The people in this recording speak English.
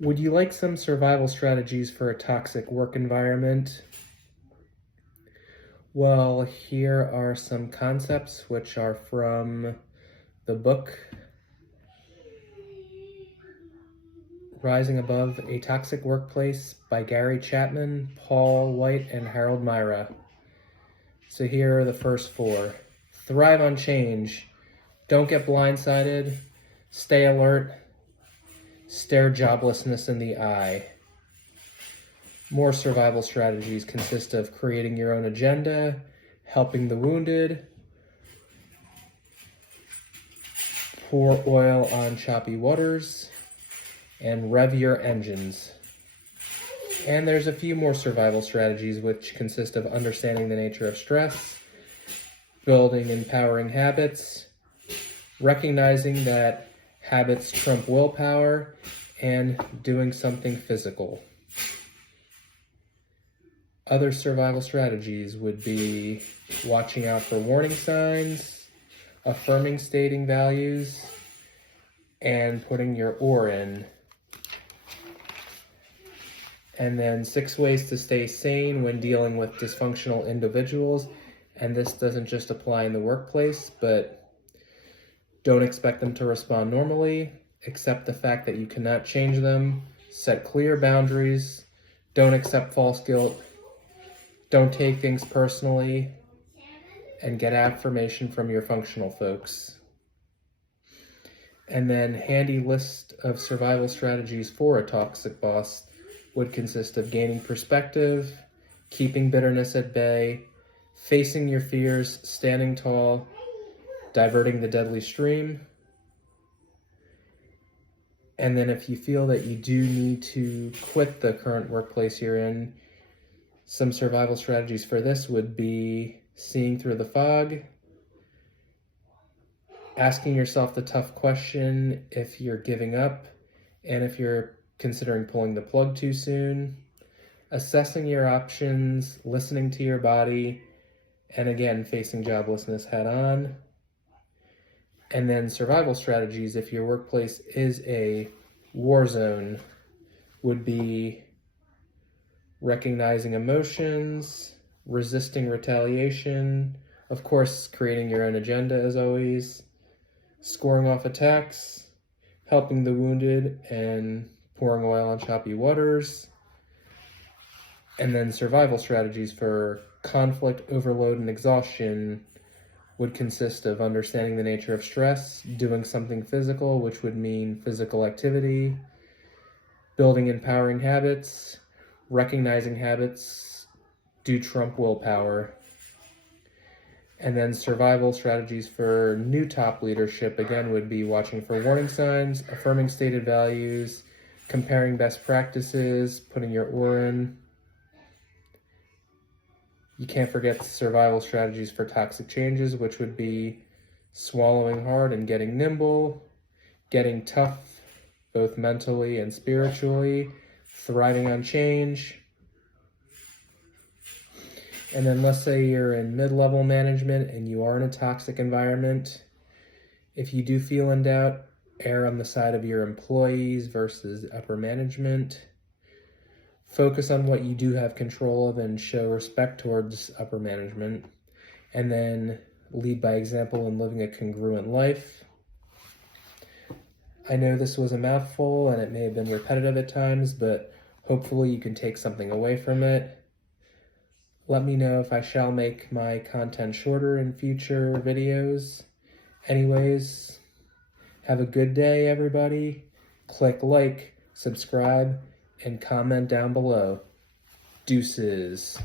Would you like some survival strategies for a toxic work environment? Well, here are some concepts which are from the book Rising Above a Toxic Workplace by Gary Chapman, Paul White, and Harold Myra. So here are the first four. Thrive on change. Don't get blindsided. Stay alert. Stare joblessness in the eye. More survival strategies consist of creating your own agenda, helping the wounded, pour oil on choppy waters, and rev your engines. And there's a few more survival strategies which consist of understanding the nature of stress, building empowering habits, recognizing that habits trump willpower, and doing something physical. Other survival strategies would be watching out for warning signs, affirming stating values, and putting your oar in. And then 6 ways to stay sane when dealing with dysfunctional individuals. And this doesn't just apply in the workplace, but don't expect them to respond normally. Accept the fact that you cannot change them. Set clear boundaries. Don't accept false guilt. Don't take things personally. And get affirmation from your functional folks. And then handy list of survival strategies for a toxic boss would consist of gaining perspective, keeping bitterness at bay, facing your fears, standing tall, diverting the deadly stream. And then if you feel that you do need to quit the current workplace you're in, some survival strategies for this would be seeing through the fog, asking yourself the tough question if you're giving up, and if you're considering pulling the plug too soon, assessing your options, listening to your body, and again, facing joblessness head on. And then survival strategies, if your workplace is a war zone, would be recognizing emotions, resisting retaliation, of course, creating your own agenda as always, scoring off attacks, helping the wounded, and pouring oil on choppy waters. And then survival strategies for conflict, overload, and exhaustion would consist of understanding the nature of stress, doing something physical, which would mean physical activity, building empowering habits, recognizing habits do trump willpower. And then survival strategies for new top leadership, again, would be watching for warning signs, affirming stated values, comparing best practices, putting your oar in. You can't forget the survival strategies for toxic changes, which would be swallowing hard and getting nimble, getting tough, both mentally and spiritually, thriving on change. And then let's say you're in mid-level management and you are in a toxic environment. If you do feel in doubt, err on the side of your employees versus upper management. Focus on what you do have control of and show respect towards upper management. And then lead by example in living a congruent life. I know this was a mouthful and it may have been repetitive at times, but hopefully you can take something away from it. Let me know if I shall make my content shorter in future videos. Anyways, have a good day, everybody. Click like, subscribe, and comment down below. Deuces.